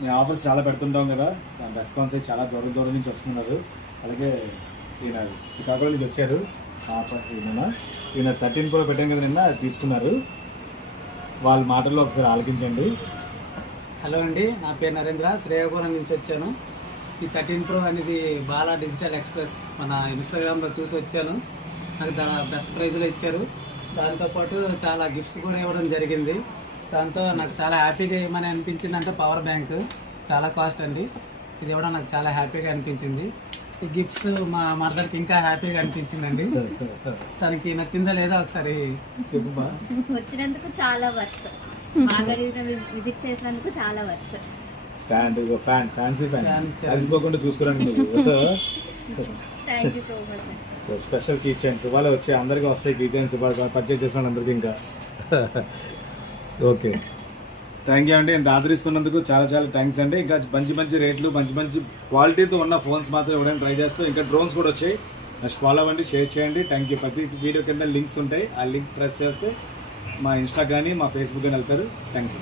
మేము ఆఫర్స్ చాలా పెడుతుంటాం కదా, దాని రెస్పాన్స్ అయితే చాలా దూరం దూరం నుంచి వస్తున్నారు. అలాగే ఈయన శ్రీకాకుళం నుంచి వచ్చారు. ఈయన 13 Pro పెట్టాం కదా నిన్న, అది తీసుకున్నారు. వాళ్ళ మాటల్లో ఒకసారి ఆలకించండి. హలో అండి, నా పేరు నరేంద్ర, శ్రేయాపురం నుంచి వచ్చాను. ఈ 13 Pro అనేది బాలా డిజిటల్ ఎక్స్ప్రెస్ మన ఇన్స్టాగ్రామ్లో చూసి వచ్చాను. నాకు బెస్ట్ ప్రైజ్లో ఇచ్చారు. దాంతోపాటు చాలా గిఫ్ట్స్ కూడా ఇవ్వడం జరిగింది. దాంతో నాకు చాలా హ్యాపీగా ఏమని అనిపించింది అంటే పవర్ బ్యాంక్ చాలా కాస్ట్ అండి. ఇది ఇవ్వడం నాకు చాలా హ్యాపీగా అనిపించింది. ఈ గిఫ్ట్స్ మా మదర్కి ఇంకా హ్యాపీగా అనిపించిందండి. తనకి నచ్చిందా లేదా ఒకసారి చెప్పు. వచ్చినందుకు చాలా వర్త్, విజిట్ చేసినందుకు చాలా వర్త్. స్టాండ్ ఫ్యాన్సీ ఫ్యాన్ కలిసిపోకుండా చూసుకోరండి. Thank you so much. Special key chains ఇవాళ వచ్చే అందరికీ వస్తాయి. కీ చైన్స్ పర్చేజ్ చేసిన అందరికీ ఇంకా. ఓకే, థ్యాంక్ యూ అండి. ఇంత ఆదరిస్తున్నందుకు చాలా చాలా థ్యాంక్స్ అండి. ఇంకా మంచి మంచి రేట్లు, మంచి మంచి క్వాలిటీతో ఉన్న ఫోన్స్ మాత్రం ఇవ్వడానికి ట్రై చేస్తాం. ఇంకా డ్రోన్స్ కూడా వచ్చాయి. నెక్స్ట్ ఫాలో అవ్వండి, షేర్ చేయండి. Thank you. ప్రతి వీడియో కింద లింక్స్ ఉంటాయి, ఆ లింక్ ప్రెస్ చేస్తే మా ఇన్స్టా కానీ మా ఫేస్బుక్ కానీ వెళ్తారు. Thank you.